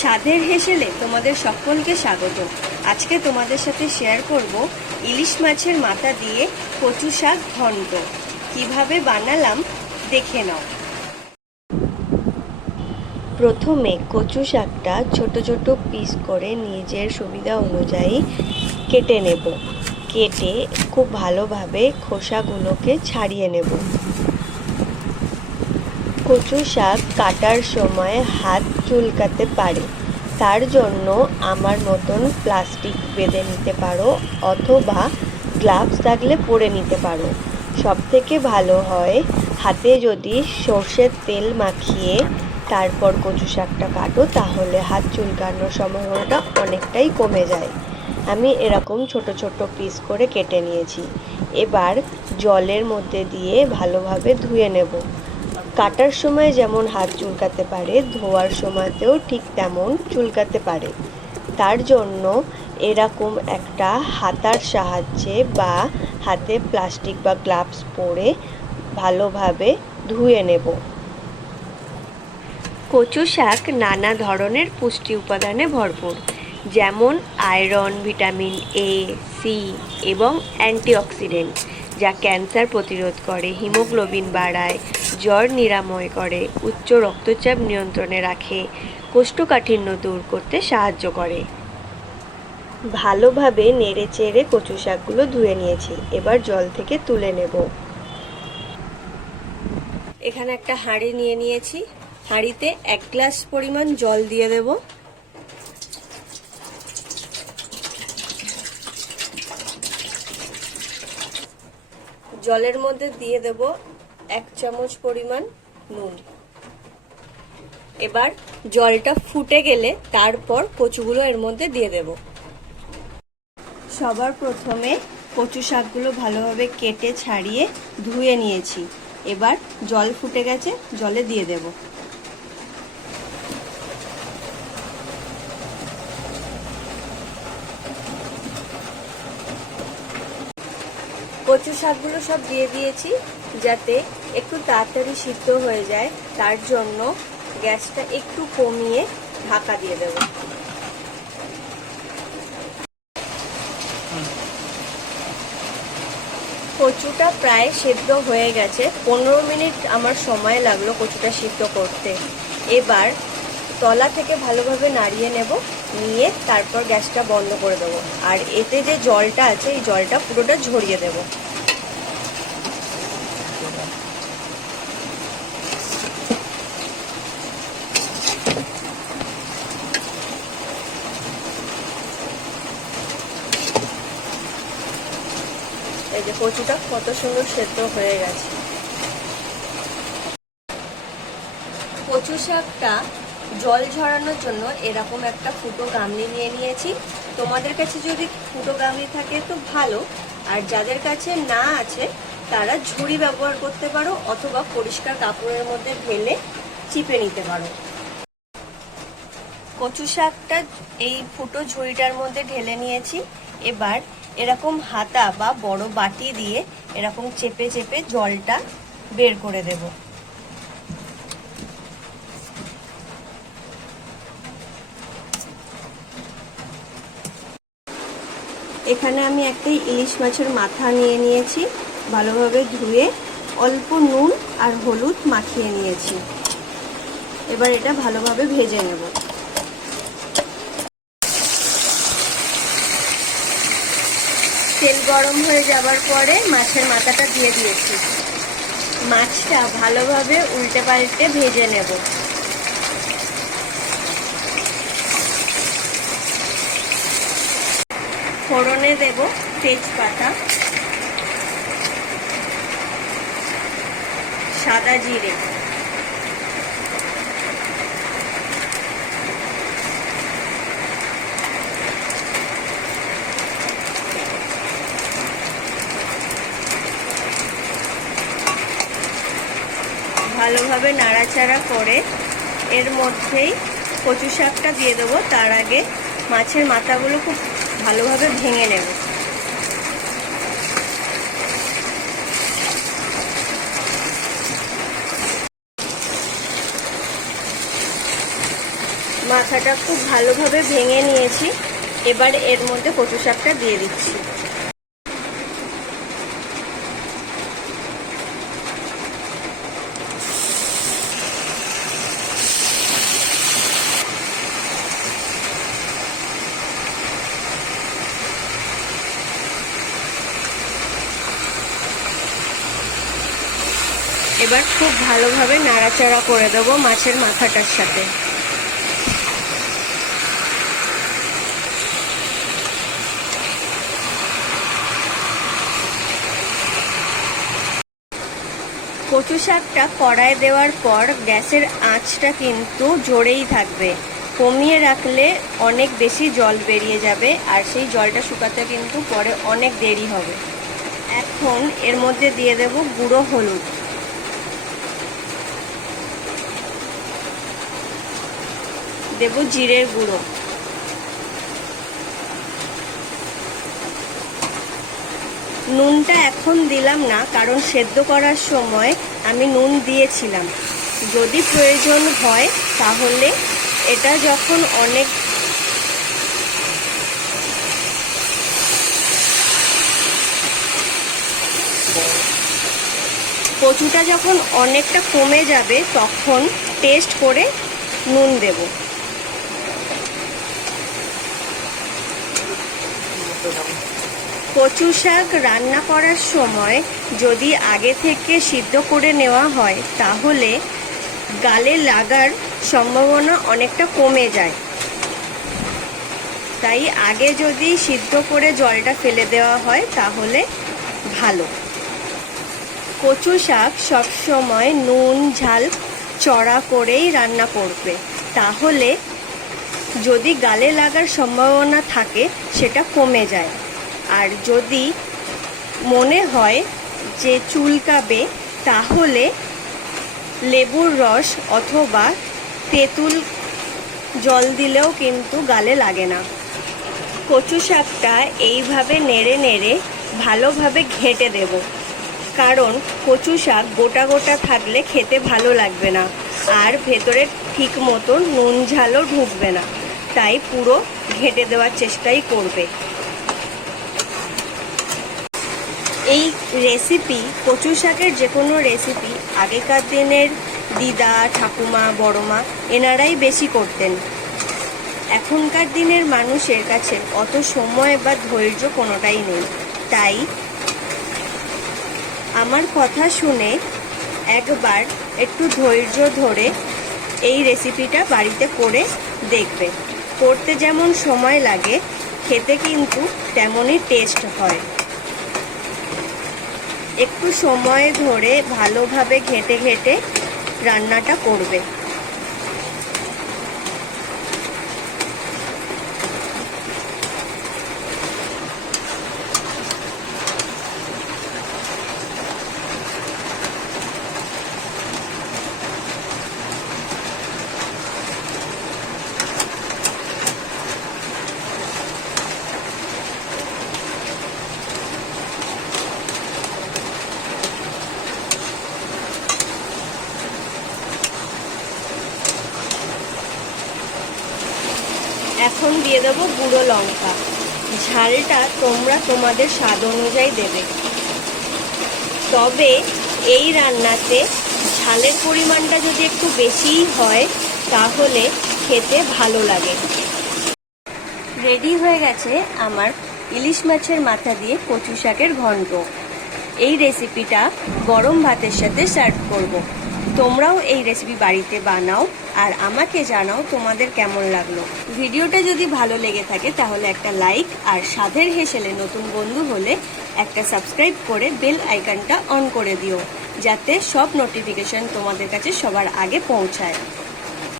স্বাদের হেসেলে তোমাদের সকলকে স্বাগত। আজকে তোমাদের সাথে শেয়ার করব ইলিশ মাছের মাথা দিয়ে কচু শাক ঘন্ট কিভাবে বানালাম দেখে নাও। প্রথমে কচু শাকটা ছোট ছোট পিস করে নিজের সুবিধা অনুযায়ী কেটে নেব। কেটে খুব ভালোভাবে খোসাগুলোকে ছাড়িয়ে নেব। কচু শাক কাটার সময় হাত চুলকাতে পারে, তার জন্য আমার মতন প্লাস্টিক বেঁধে নিতে পারো অথবা গ্লাভস থাকলে পরে নিতে পারো। সবথেকে ভালো হয় হাতে যদি সর্ষের তেল মাখিয়ে তারপর কচু শাকটা কাটো, তাহলে হাত চুলকানোর সম্ভাবনাটা অনেকটাই কমে যায়। আমি এরকম ছোট ছোট পিস করে কেটে নিয়েছি। এবার জলের মধ্যে দিয়ে ভালোভাবে ধুয়ে নেব। কাটার সময় যেমন হাত চুলকাতে পারে, ধোয়ার সময়তেও ঠিক তেমন চুলকাতে পারে। তার জন্য এরকম একটা হাতার সাহায্যে বা হাতে প্লাস্টিক বা গ্লাভস পরে ভালোভাবে ধুয়ে নেব। কচু শাক নানা ধরনের পুষ্টি উপাদানে ভরপুর, যেমন আয়রন, ভিটামিন এ, সি এবং অ্যান্টিঅক্সিডেন্ট, যা ক্যান্সার প্রতিরোধ করে, হিমোগ্লোবিন বাড়ায়, জ্বর নিরাময় করে, উচ্চ রক্তচাপ নিয়ন্ত্রণে রাখে, কোষ্ঠকাঠিন্য দূর করতে সাহায্য করে। ভালোভাবে নেড়ে চেড়ে কচু শাকগুলো ধুয়ে নিয়েছি। এবার জল থেকে তুলে নেব। এখানে একটা হাঁড়ি নিয়ে নিয়েছি। হাঁড়িতে 1 গ্লাস পরিমাণ জল দিয়ে দেব। জলের মধ্যে দিয়ে দেব 1 চামচ পরিমাণ নুন। এবার জলটা ফুটে গেলে তারপর কচুগুলো এর মধ্যে দিয়ে দেব। সবার প্রথমে কচু শাকগুলো ভালোভাবে কেটে ছাড়িয়ে ধুয়ে নিয়েছি। এবার জল ফুটে গেছে, জলে দিয়ে দেব। কচু শাকগুলো সব দিয়ে দিয়েছি যাতে একটু তাড়াতাড়ি সিদ্ধ হয়ে যায়, তার জন্য গ্যাসটা একটু কমিয়ে ঢাকা দিয়ে দেব। কচুটা প্রায় সিদ্ধ হয়ে গেছে। 15 মিনিট আমার সময় লাগলো কচুটা সিদ্ধ করতে। এবার তলা থেকে ভালোভাবে নাড়িয়ে নেব, নিয়ে তারপর গ্যাসটা বন্ধ করে দেবো। আর এতে যে জলটা আছে এই জলটা পুরোটা ঝরিয়ে দেব। এই যে কচুটা কত সুন্দর সেদ্ধ হয়ে গেছে। কচু শাকটা জল ঝরানোর জন্য এরকম একটা ফুটো গামলি নিয়ে নিয়েছি। তোমাদের কাছে যদি ফুটো গামলি থাকে তো ভালো, আর যাদের কাছে না আছে তারা ঝুড়ি ব্যবহার করতে পারো অথবা পরিষ্কার কাপড়ের মধ্যে ঢেলে চিপে নিতে পারো। কচু শাকটা এই ফুটো ঝুড়িটার মধ্যে ঢেলে নিয়েছি। এবার এরকম হাতা বা বড় বাটি দিয়ে এরকম চেপে চেপে জলটা বের করে দেব। এখানে আমি একটা ইলিশ মাছের মাথা নিয়ে নিয়েছি, ভালোভাবে ধুয়ে অল্প নুন আর হলুদ মাখিয়ে নিয়েছি। এবার এটা ভালোভাবে ভেজে নেব। তেল গরম হয়ে যাবার পরে মাছের মাথাটা দিয়ে দিয়েছি। মাছটা ভালোভাবে উল্টে পাল্টে ভেজে নেব। ফোড়নে দেব তেজপাতা, সাদা জিরে, ভালোভাবে নাড়াচাড়া করে এর মধ্যেই কচু শাকটা দিয়ে দেবো। তার আগে মাছের মাথাগুলো খুব ভালোভাবে ভেঙে নেব। মাথাটা খুব ভালোভাবে ভেঙে নিয়েছি। এবার এর মধ্যে কচু শাকটা দিয়ে দিচ্ছি। এবার খুব ভালোভাবে নাড়াচাড়া করে দেবো মাছের মাথাটার সাথে। কচু শাকটা কড়ায় দেওয়ার পর গ্যাসের আঁচটা কিন্তু জোরেই থাকবে, কমিয়ে রাখলে অনেক বেশি জল বেরিয়ে যাবে আর সেই জলটা শুকাতে কিন্তু পরে অনেক দেরি হবে। এখন এর মধ্যে দিয়ে দেব গুঁড়ো হলুদ, দেব জিরের গুঁড়ো, নুনটা এখন দিলাম না কারণ সেদ্ধ করার সময় আমি নুন দিয়েছিলাম। যদি প্রয়োজন হয় তাহলে এটা যখন অনেক কচুটা যখন অনেকটা কমে যাবে তখন টেস্ট করে নুন দেব। কচু শাক রান্না করার সময় যদি আগে থেকে সিদ্ধ করে নেওয়া হয় তাহলে গালে লাগার সম্ভাবনা অনেকটা কমে যায়। তাই আগে যদি সিদ্ধ করে জলটা ফেলে দেওয়া হয় তাহলে ভালো। কচু শাক সবসময় নুন ঝাল চড়া করেই রান্না করবে, তাহলে যদি গালে লাগার সম্ভাবনা থাকে সেটা কমে যায়। আর যদি মনে হয় যে চুলকাবে তাহলে লেবুর রস অথবা তেঁতুল জল দিলেও কিন্তু গালে লাগে না। কচু শাকটা এইভাবে নেড়ে নেড়ে ভালোভাবে ঘেঁটে দেব, কারণ কচু শাক গোটা গোটা থাকলে খেতে ভালো লাগবে না আর ভেতরে ঠিক মতো নুন ঝালও ঢুকবে না, তাই পুরো ঘেঁটে দেওয়ার চেষ্টাই করবে। এই রেসিপি, কচু শাকের যে কোনো রেসিপি আগেকার দিনের দিদা ঠাকুমা বড়মা এনারাই বেশি করতেন। এখনকার দিনের মানুষের কাছে অত সময় বা ধৈর্য কোনোটাই নেই, তাই আমার কথা শুনে একবার একটু ধৈর্য ধরে এই রেসিপিটা বাড়িতে করে দেখবে। করতে যেমন সময় লাগে খেতে কিন্তু তেমনই টেস্ট হয়। একটু সময় ধরে ভালোভাবে ঘেঁটে ঘেঁটে রান্নাটা করবে। এখন দিয়ে দেবো গুঁড়ো লঙ্কা। ঝালটা তোমরা তোমাদের স্বাদ অনুযায়ী দেবে, তবে এই রান্নাতে ঝালের পরিমাণটা যদি একটু বেশিই হয় তাহলে খেতে ভালো লাগে। রেডি হয়ে গেছে আমার ইলিশ মাছের মাথা দিয়ে কচু শাকের ঘন্ট। এই রেসিপিটা গরম ভাতের সাথে সার্ভ করব। তোমরাও এই রেসিপি বাড়িতে বানাও আর আমাকে জানাও তোমাদের কেমন লাগলো। ভিডিওটা যদি ভালো লেগে থাকে তাহলে একটা লাইক, আর স্বাদের হেসেলে নতুন বন্ধু হলে একটা সাবস্ক্রাইব করে বেল আইকনটা অন করে দিও, যাতে সব নোটিফিকেশন তোমাদের কাছে সবার আগে পৌঁছায়।